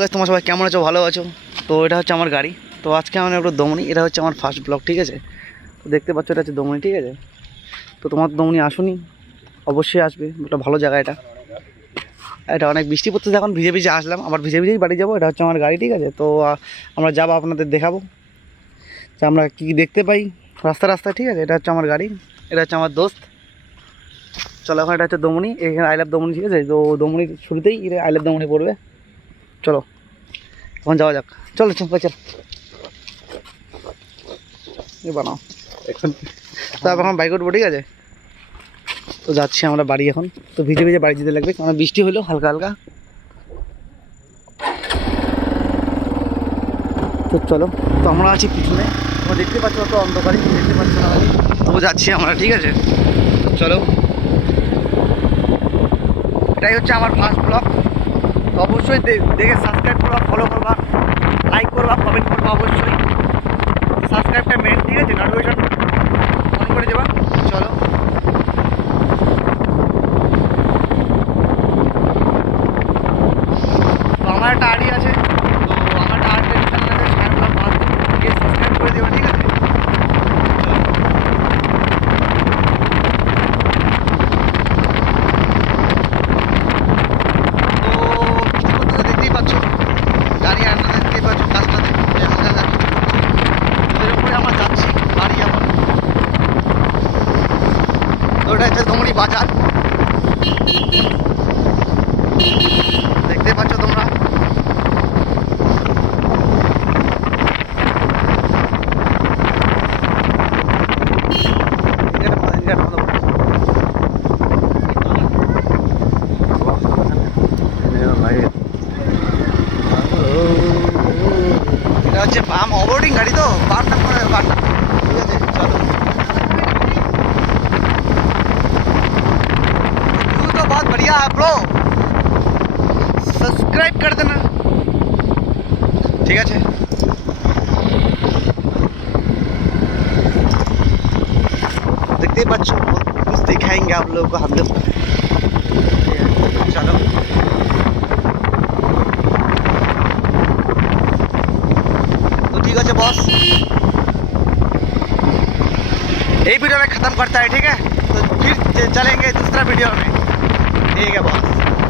Guys, তোমরা সবাই কেমন আছো? ভালো আছো? তো এটা হচ্ছে আমার গাড়ি। তো আজকে আমি একটু দমনি, এটা হচ্ছে আমার ফার্স্ট ব্লগ, ঠিক আছে? তো দেখতে পাচ্ছ এটা হচ্ছে দমনি, ঠিক আছে? তো তোমার দমনি আসুনি, অবশ্যই আসবে, একটা ভালো জায়গা এটা। এটা অনেক বৃষ্টি পড়তেছে, এখন ভিজে ভিজে আসলাম, আবার ভিজে ভিজেই বাড়ি যাবো। এটা হচ্ছে আমার গাড়ি, ঠিক আছে? তো আমরা যাবো, আপনাদের দেখাবো যে আমরা কী কী দেখতে পাই রাস্তায়, ঠিক আছে? এটা হচ্ছে আমার গাড়ি, এটা হচ্ছে আমার দোস্ত। চলো, এখন এটা হচ্ছে দমনি, এখানে আই লাভ দমনি, ঠিক আছে? তো দমনির শুরুতেই আই লাভ দমনি পড়বে। চলো এখন যাওয়া যাক, চলো চল চল বানাও এখন। তারপর এখন বাইক উঠবো, ঠিক আছে? তো যাচ্ছি আমরা বাড়ি এখন। তো ভিজে ভিজে বাড়ি যেতে লাগবে, কারণ বৃষ্টি হলো হালকা হালকা। তো চলো, তো আমরা আছি পিছনে, তোমরা দেখতে পাচ্ছ, অত অন্ধকারই দেখতে পাচ্ছ না, তবু যাচ্ছি আমরা, ঠিক আছে? চলো, এটাই হচ্ছে আমার ফার্স্ট ব্লগ। তো অবশ্যই দেখে সাবস্ক্রাইব করবা, ফলো করবা, লাইক করবা, কমেন্ট করবা, অবশ্যই সাবস্ক্রাইবটা মেন, ঠিক আছে? নোটিফিকেশন অন করে দেবা। চলো, তো আমার একটা আইডি আছে, তো আমার একটা আইডি চ্যানেল আছে, সায়ন ব্লগ, গিয়ে সাবস্ক্রাইব করে দেবা, ঠিক আছে? তো দেখতেই পাচ্ছ, গাড়ি আনতে দেখতেই পাচ্ছ কাজটাতে হালকা গাড়ি। তো এরপরে আমরা যাচ্ছি বাড়ি এখন। তো ওটা হচ্ছে দমনি বাজার, দেখতে পাচ্ছ তোমরা। এটা হচ্ছে পাম অফরোডিং গাড়ি, তো পামটা করে পামটা, ঠিক আছে? চলো, व्यू तो बहुत बढ़िया है ब्रो, सब्सक्राइब कर देना, ठीक है? देखते बच्चों, कुछ दिखाएंगे आप लोगों को हम लोग। चलो, तो ठीक है बॉस, यही वीडियो में ख़त्म करता है, ठीक है? तो फिर चलेंगे दूसरा वीडियो में, ठीक है बॉस।